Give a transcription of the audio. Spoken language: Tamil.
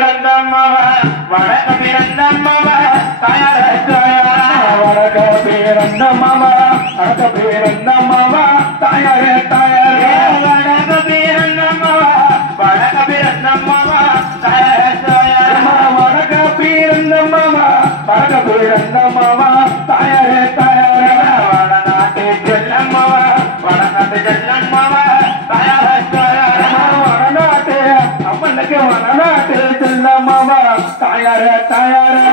பிறந்தம்மாவா வடக்க பிறந்தம்மாவா தாயார தாயாரா வடக்க பிறந்தம்மாவா வடக்க பிறந்தம்மாவா தாயார தாயாரா வடக்க பிறந்தம்மாவா வடக்க பிறந்தம்மாவா தாயார தாயாரா வடக்க பிறந்தம்மாவா வடக்க பிறந்தம்மாவா தாயார தாயாரா வடநாட்டு செல்லம்மாவா வடநாட்டு செல்லம்மாவா தாயார தாயாரா வடநாட்டு அம்மனுக்கு வடநாட்டு செல்லம்மாவா தாயார தாயாரா